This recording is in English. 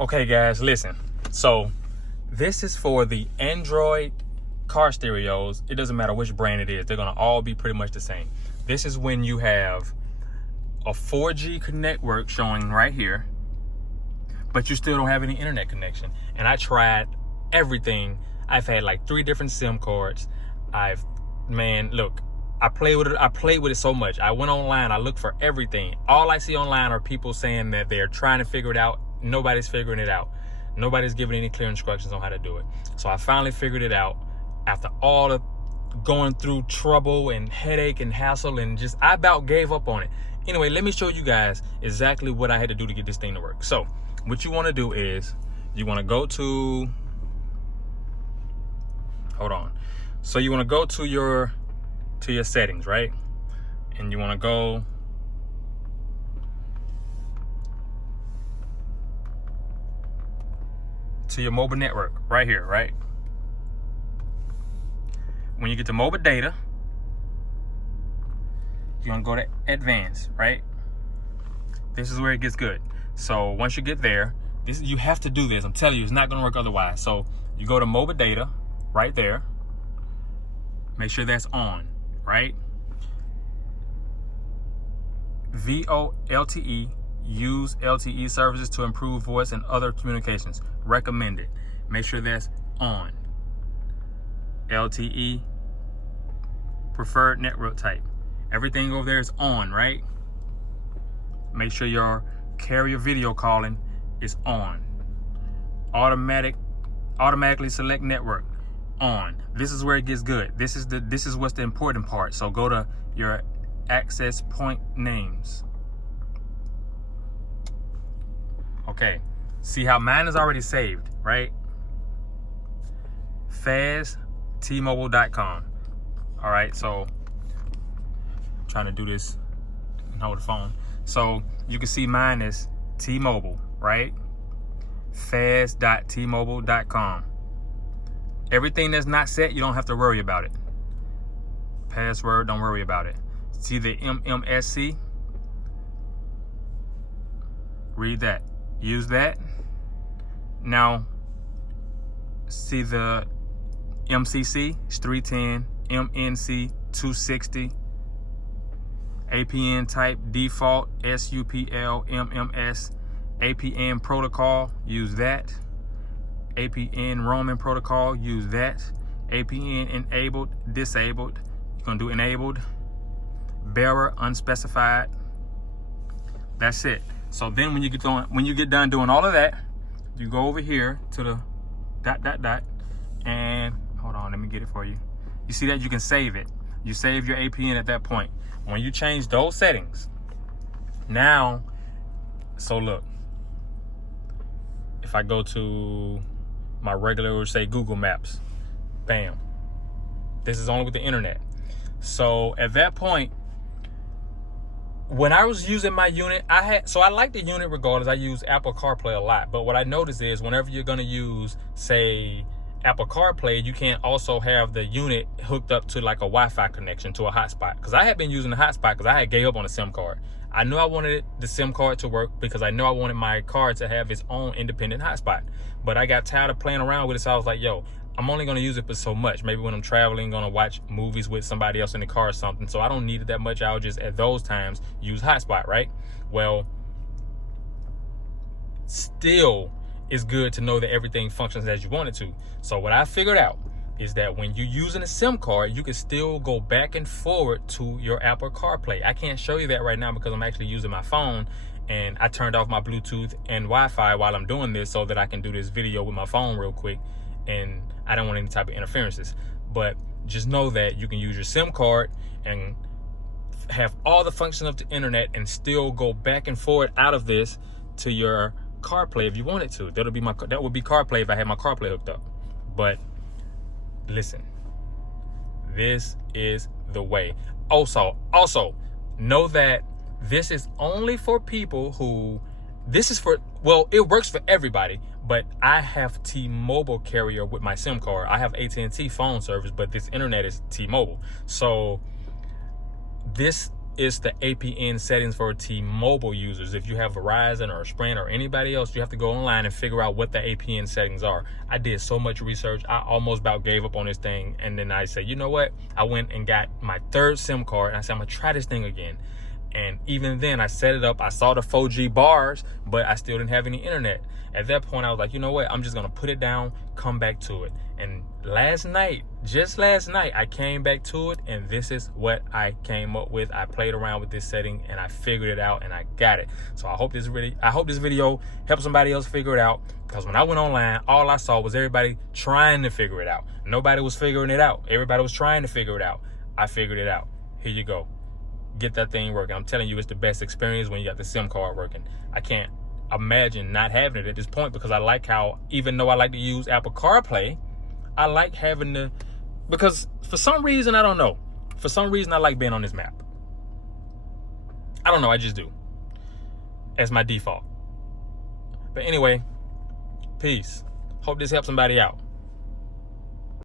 Okay, guys, listen. So this is for the Android car stereos. It doesn't matter which brand it is. They're going to all be pretty much the same. This is when you have a 4G network showing right here, but you still don't have any internet connection. And I tried everything. I've had like 3 different SIM cards. Look, I played with it so much. I went online, I looked for everything. All I see online are people saying that they're trying to figure it out. Nobody's figuring it out. Nobody's giving any clear instructions on how to do it. So I finally figured it out after all the going through trouble and headache and hassle, and just I about gave up on it. Anyway, let me show you guys exactly what I had to do to get this thing to work. So what you want to do is you want to go to, hold on. So you want to go to your settings, right? And you want to go to your mobile network right here, right? When you get to mobile data, you're gonna go to advanced, right? This is where it gets good. So once you get there, you have to do this. I'm telling you, it's not gonna work otherwise. So you go to mobile data right there. Make sure that's on, right? VoLTE, use LTE services to improve voice and other communications. Recommended. Make sure that's on. LTE, preferred network type. Everything over there is on, right? Make sure your carrier video calling is on. Automatically select network, on. This is where it gets good. This is what's the important part. So go to your access point names. Okay, see how mine is already saved, right? FastTmobile.com. All right, so I'm trying to do this and hold the phone. So you can see mine is T-Mobile, right? Fast.tmobile.com. Everything that's not set, you don't have to worry about it. Password, don't worry about it. See the MMSC? Read that. Use that. Now, see the MCC, it's 310, MNC 260, APN type default, SUPL, MMS, APN protocol, use that. APN roaming protocol, use that. APN enabled, disabled, you're gonna do enabled. Bearer unspecified. That's it. So then when you get done doing all of that, you go over here to the ... and hold on, let me get it for you. You see that you can save it. You save your APN at that point. When you change those settings, now, so look, if I go to my regular, say Google Maps, bam, this is only with the internet. So at that point, when I was using my unit, I like the unit regardless. I use Apple CarPlay a lot, but what I noticed is whenever you're going to use, say, Apple CarPlay, you can't also have the unit hooked up to like a Wi-Fi connection to a hotspot. Because I had been using the hotspot because I had gave up on a SIM card. I knew I wanted the SIM card to work because I knew I wanted my card to have its own independent hotspot. But I got tired of playing around with it, so I was like, yo, I'm only going to use it for so much. Maybe when I'm traveling, going to watch movies with somebody else in the car or something. So I don't need it that much. I'll just, at those times, use hotspot, right? Well, still, it's good to know that everything functions as you want it to. So what I figured out is that when you're using a SIM card, you can still go back and forward to your Apple CarPlay. I can't show you that right now because I'm actually using my phone, and I turned off my Bluetooth and Wi-Fi while I'm doing this so that I can do this video with my phone real quick, and I don't want any type of interferences. But just know that you can use your SIM card and have all the functions of the internet and still go back and forward out of this to your CarPlay if you wanted to. That would be CarPlay if I had my CarPlay hooked up. But listen, this is the way. Also know that this is only for people who, it works for everybody, but I have T-Mobile carrier with my SIM card. I have AT&T phone service, but this internet is T-Mobile. So this it's the APN settings for T-Mobile users. If you have Verizon or Sprint or anybody else, you have to go online and figure out what the APN settings are. I did so much research. I almost about gave up on this thing. And then I said, you know what? I went and got my third SIM card and I said, I'm gonna try this thing again. And even then I set it up. I saw the 4G bars, but I still didn't have any internet. At that point, I was like, you know what? I'm just gonna put it down, come back to it. And just last night, I came back to it, and this is what I came up with. I played around with this setting, and I figured it out, and I got it. So I hope this video helps somebody else figure it out. Because when I went online, all I saw was everybody trying to figure it out. Nobody was figuring it out. Everybody was trying to figure it out. I figured it out. Here you go. Get that thing working. I'm telling you, it's the best experience when you got the SIM card working. I can't imagine not having it at this point, because I like how, even though I like to use Apple CarPlay, I like having because for some reason, I don't know. For some reason, I like being on this map. I don't know, I just do. As my default. But anyway, peace. Hope this helps somebody out.